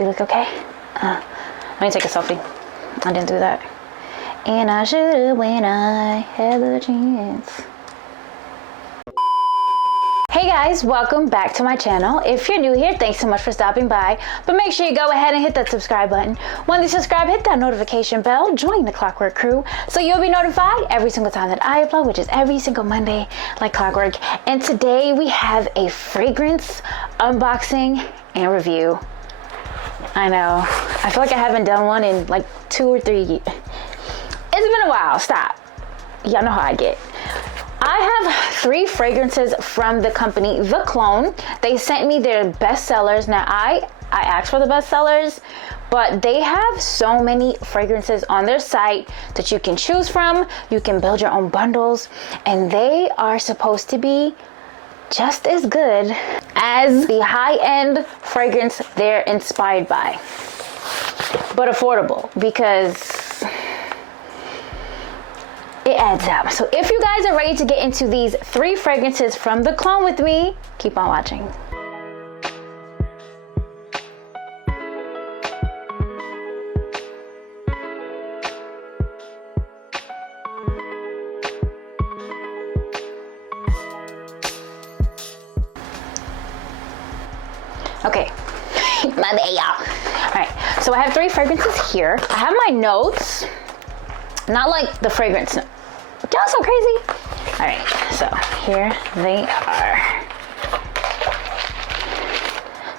We look okay? Let me take a selfie. I didn't do that. And I should've when I had the chance. Hey guys, welcome back to my channel. If you're new here, thanks so much for stopping by. But make sure you go ahead and hit that subscribe button. When you subscribe, hit that notification bell, join the Clockwork crew, so you'll be notified every single time that I upload, which is every single Monday, like clockwork. And today we have a fragrance unboxing and review. I know, I feel like I haven't done one in like 2 or 3 years. It's been a while, stop. Y'all know how I get. I have 3 fragrances from the company The Clone. They sent me their bestsellers. Now I asked for the bestsellers, but they have so many fragrances on their site that you can choose from. You can build your own bundles, and they are supposed to be just as good as the high-end fragrance they're inspired by, but affordable, because it adds up. So if you guys are ready to get into these 3 fragrances from The Clone with me, keep on watching. Okay, my bad, y'all. All right, so I have 3 fragrances here. I have my notes, not like the fragrance. Y'all so crazy. All right, so here they are.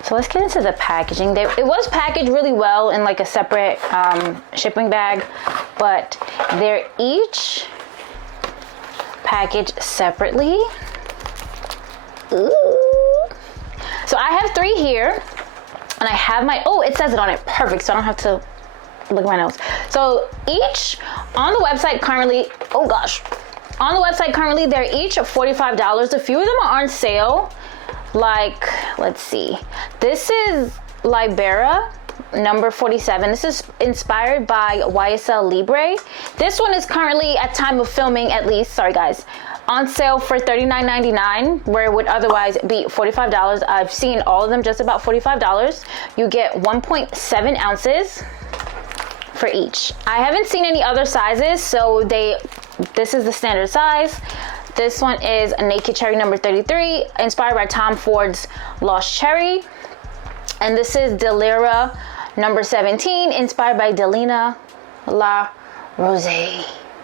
So let's get into the packaging. It was packaged really well in like a separate shipping bag, but they're each packaged separately. Ooh. So I have 3 here, and I have my, oh, it says it on it, perfect, so I don't have to look at my notes. So each on the website currently, oh gosh, on the website currently they're each $45. A few of them are on sale. Like, let's see, this is Libera number 47. This is inspired by YSL Libre. This one is currently, at time of filming at least, sorry guys, on sale for $39.99, where it would otherwise be $45. I've seen all of them just about $45. You get 1.7 ounces for each. I haven't seen any other sizes, so this is the standard size. This one is a Naked Cherry number 33, inspired by Tom Ford's Lost Cherry. And this is Delira number 17, inspired by Delina La Rose.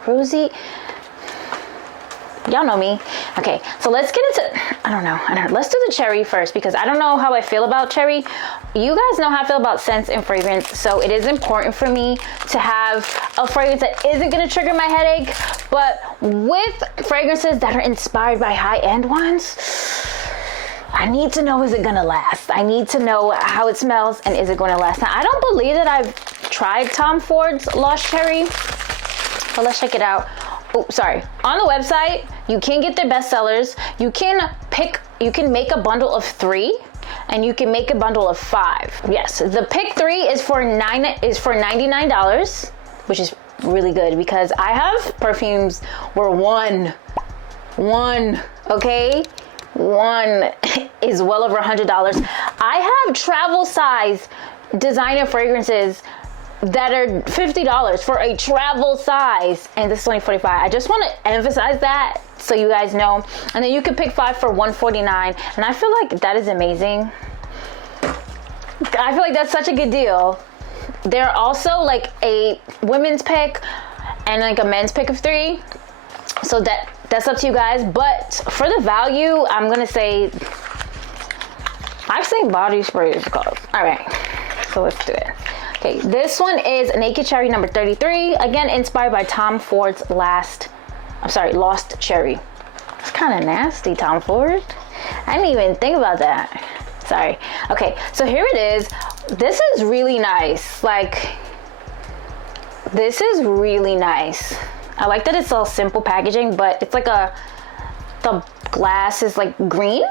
Rosie. Y'all know me. Okay, so let's get into, I don't know. Let's do the cherry first, because I don't know how I feel about cherry. You guys know how I feel about scents and fragrance, so it is important for me to have a fragrance that isn't gonna trigger my headache, but with fragrances that are inspired by high-end ones, I need to know, is it gonna last? I need to know how it smells, and is it gonna last? Now, I don't believe that I've tried Tom Ford's Lost Cherry, but let's check it out. Oh, sorry. On the website, you can get their bestsellers. You can make a bundle of 3, and you can make a bundle of 5. Yes, the pick 3 is for $99, which is really good, because I have perfumes where one, okay? 1 is well over $100. I have travel size designer fragrances that are $50 for a travel size, and this is only $45. I just want to emphasize that so you guys know. And then you can pick 5 for $149, and I feel like that is amazing. I feel like that's such a good deal. There are also like a women's pick and like a men's pick of 3, so that's up to you guys. But for the value, I'm gonna say, I've seen body sprays cost. All right, so let's do it. Okay, this one is Naked Cherry number 33. Again, inspired by Tom Ford's Lost Cherry. It's kind of nasty, Tom Ford. I didn't even think about that. Sorry. Okay, so here it is. This is really nice. Like, this is really nice. I like that it's all simple packaging, but it's like the glass is like green.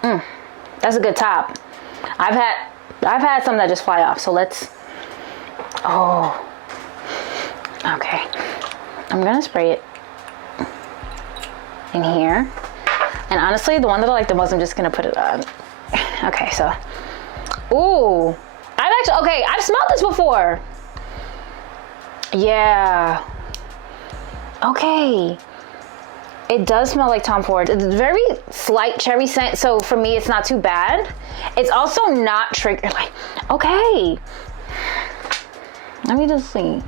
That's a good top. I've had some that just fly off, so let's, oh, okay. I'm gonna spray it in here. And honestly, the one that I like the most, I'm just gonna put it on. Okay, so Ooh, I've smelled this before. Yeah. Okay. It does smell like Tom Ford. It's very slight cherry scent, so for me, it's not too bad. It's also not trigger. Like, okay. Let me just see.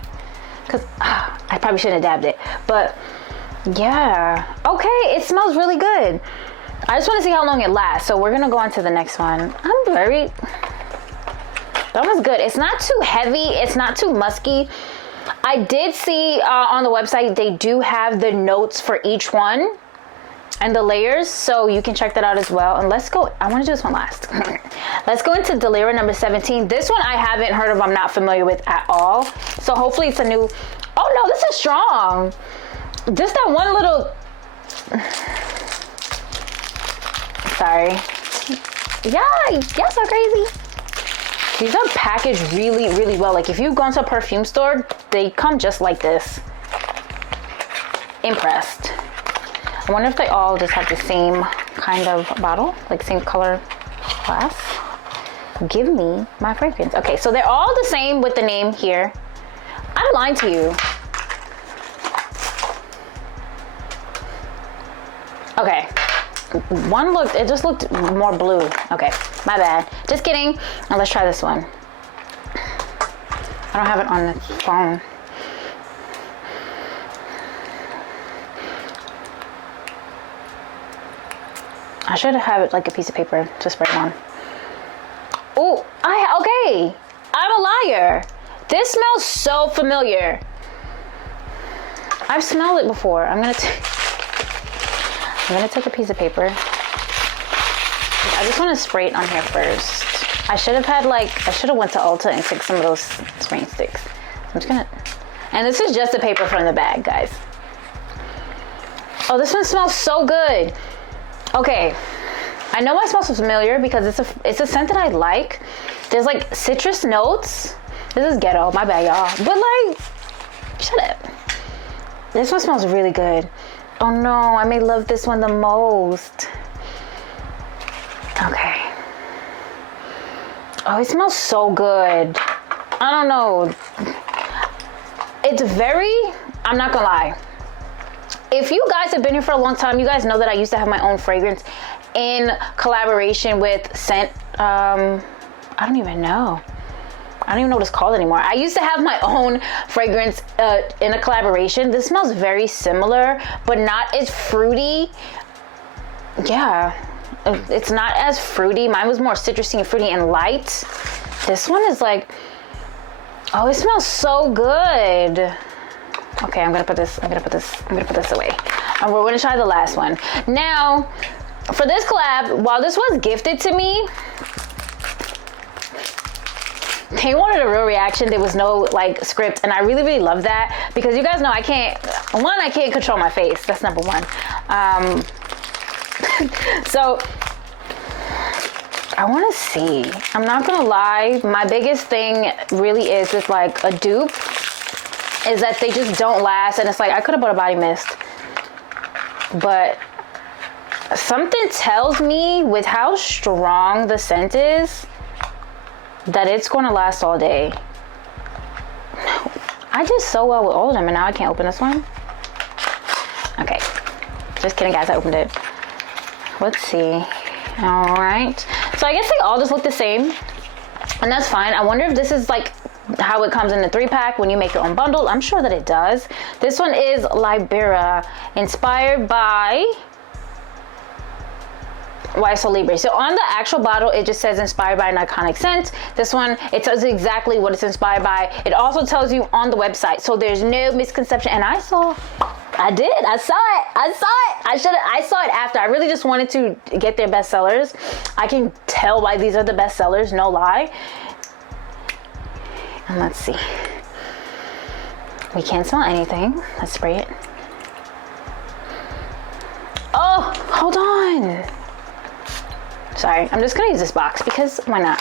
Because I probably shouldn't have dabbed it. But, yeah. Okay, it smells really good. I just want to see how long it lasts. So we're going to go on to the next one. That one's good. It's not too heavy. It's not too musky. I did see on the website, they do have the notes for each one and the layers. So you can check that out as well. And let's go. I want to do this one last. Let's go into Delira number 17. This one I haven't heard of. I'm not familiar with at all. So hopefully it's a new. Oh no, this is strong. Just that one little. Sorry. Yeah, so crazy. These are packaged really, really well. Like if you've gone to a perfume store, they come just like this. Impressed. I wonder if they all just have the same kind of bottle, like same color glass. Give me my fragrance. Okay, so they're all the same with the name here. I'm lying to you. Okay. It just looked more blue. Okay, my bad. Just kidding. Now let's try this one. I don't have it on the phone. I should have it like a piece of paper to spray it on. Oh, okay. I'm a liar. This smells so familiar. I've smelled it before. I'm gonna take a piece of paper. I just want to spray it on here first. I should have went to Ulta and took some of those spraying sticks. I'm just gonna, and this is just the paper from the bag, guys. Oh, this one smells so good. Okay, I know I smell so familiar because it's a scent that I like. There's like citrus notes. This is ghetto, my bad, y'all. But like, shut up. This one smells really good. Oh no, I may love this one the most. Okay. Oh, it smells so good. I don't know. It's I'm not gonna lie. If you guys have been here for a long time, you guys know that I used to have my own fragrance in collaboration with scent. I don't even know what it's called anymore. I used to have my own fragrance in a collaboration. This smells very similar, but not as fruity. Yeah, it's not as fruity. Mine was more citrusy and fruity and light. This one is like, oh, it smells so good. Okay, I'm gonna put this away. And we're gonna try the last one. Now, for this collab, while this was gifted to me, they wanted a real reaction. There was no like script, and I really, really love that because you guys know I can't control my face. That's number one. So I want to see. I'm not gonna lie. My biggest thing really is with like a dupe is that they just don't last, and it's like I could have bought a body mist, but something tells me with how strong the scent is that it's going to last all day. I did so well with all of them, and now I can't open this one. Okay, just kidding, guys. I opened it. Let's see. All right. So I guess they all just look the same, and that's fine. I wonder if this is like how it comes in the 3-pack when you make your own bundle. I'm sure that it does. This one is Libera, inspired by YSL Libre. So on the actual bottle, it just says inspired by an iconic scent. This one, it tells you exactly what it's inspired by. It also tells you on the website, so there's no misconception. And I saw it. I saw it after. I really just wanted to get their bestsellers. I can tell why these are the bestsellers, no lie. And let's see. We can't smell anything. Let's spray it. Oh, hold on. Sorry, I'm just gonna use this box because why not?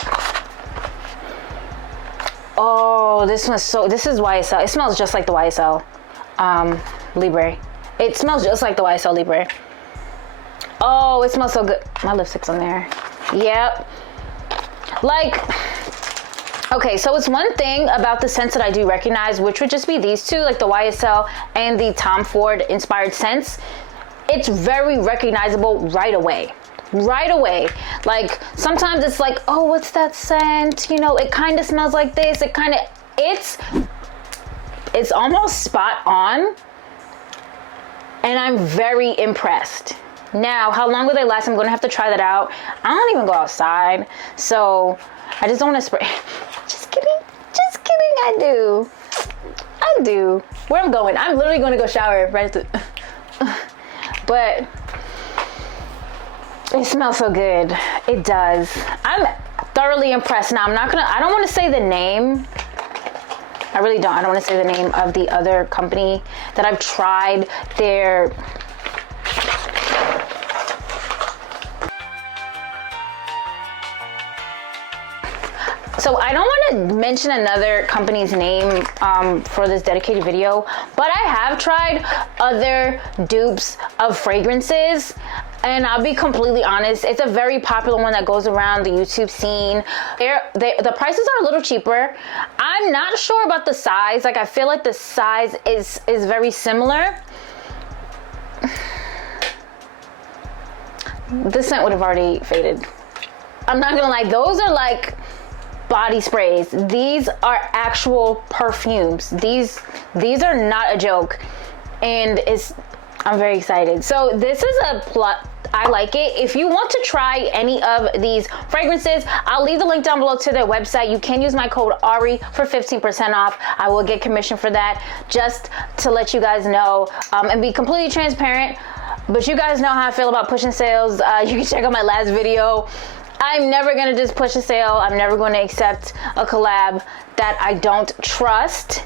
Oh, this is YSL. It smells just like the YSL Libre. It smells just like the YSL Libre. Oh, it smells so good. My lipstick's on there. Yep. Like, okay, so it's one thing about the scents that I do recognize, which would just be these two, like the YSL and the Tom Ford inspired scents. It's very recognizable right away. Right away. Like, sometimes it's like, oh, what's that scent? You know, it kind of smells like this. It kind of, it's almost spot on. And I'm very impressed. Now, how long will they last? I'm going to have to try that out. I don't even go outside, so I just don't want to spray. Just kidding. Just kidding. I do. I do. Where I'm going, I'm literally going to go shower right at the... But it smells so good. It does. I'm thoroughly impressed. Now, I don't want to say the name. I really don't. I don't want to say the name of the other company that I've tried their... So I don't want to mention another company's name for this dedicated video, but I have tried other dupes of fragrances, and I'll be completely honest, it's a very popular one that goes around the YouTube scene. The prices are a little cheaper. I'm not sure about the size. Like, I feel like the size is very similar. The scent would have already faded. I'm not gonna lie, those are like body sprays. These are actual perfumes. These are not a joke, and I'm very excited. So this is a plot. I like it. If you want to try any of these fragrances, I'll leave the link down below to their website. You can use my code ARiiE for 15% off. I will get commission for that, just to let you guys know and be completely transparent. But you guys know how I feel about pushing sales. You can check out my last video. I'm never gonna just push a sale. I'm never going to accept a collab that I don't trust.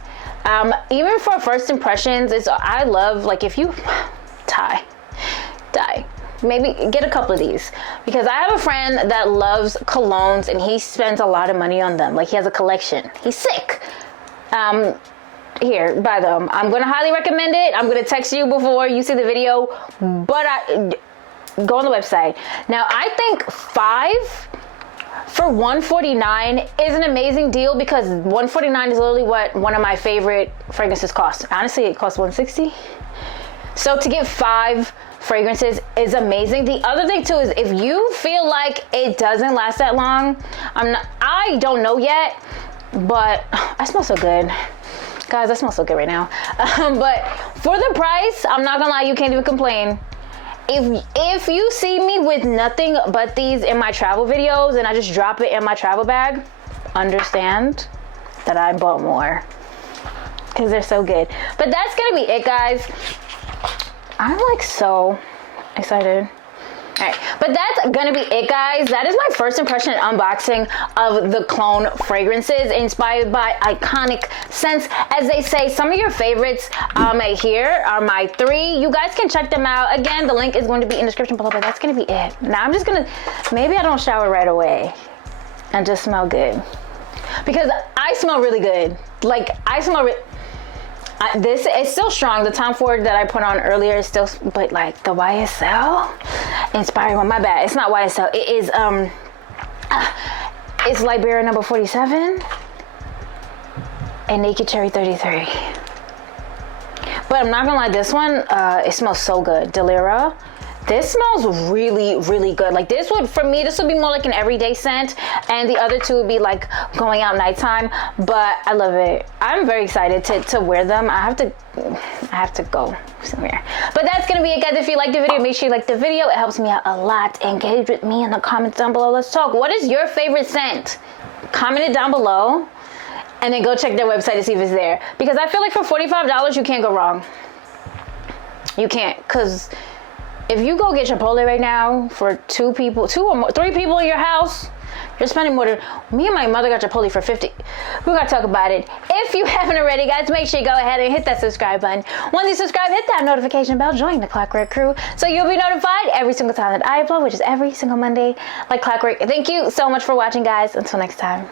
Even for first impressions, I love, like, if you die, maybe get a couple of these, because I have a friend that loves colognes and he spends a lot of money on them. Like, he has a collection. He's sick. Here, buy them. I'm gonna highly recommend it. I'm gonna text you before you see the video, but go on the website. Now, I think 5 for $149 is an amazing deal, because $149 is literally what one of my favorite fragrances costs. Honestly, it costs $160. So to get 5 fragrances is amazing. The other thing too is, if you feel like it doesn't last that long, I don't know yet, but I smell so good. Guys, I smell so good right now. But for the price, I'm not gonna lie, you can't even complain. If you see me with nothing but these in my travel videos and I just drop it in my travel bag, understand that I bought more, because they're so good. But that's gonna be it, guys. I'm like so excited. All right, but that's gonna be it, guys. That is my first impression and unboxing of the cologne fragrances inspired by iconic scents. As they say, some of your favorites here are my 3. You guys can check them out. Again, the link is going to be in the description below, but that's gonna be it. Now I'm just gonna, maybe I don't shower right away and just smell good, because I smell really good. Like, I smell this is still strong. The Tom Ford that I put on earlier is still, but like the YSL inspired one. My bad. It's not YSL. It is it's Libera number 47 and Naked Cherry 33. But I'm not gonna lie, this one it smells so good. Delira. This smells really, really good. Like, this would, for me, this would be more like an everyday scent, and the other 2 would be like going out nighttime. But I love it. I'm very excited to wear them. I have to go somewhere. But that's gonna be it, guys. If you liked the video, make sure you like the video. It helps me out a lot. Engage with me in the comments down below. Let's talk. What is your favorite scent? Comment it down below, and then go check their website to see if it's there. Because I feel like for $45, you can't go wrong. You can't, because if you go get Chipotle right now for 2 people, 2 or more, 3 people in your house, you're spending more than, me and my mother got Chipotle for $50. We gotta talk about it. If you haven't already, guys, make sure you go ahead and hit that subscribe button. Once you subscribe, hit that notification bell, join the Clockwork crew, so you'll be notified every single time that I upload, which is every single Monday, like clockwork. Thank you so much for watching, guys. Until next time.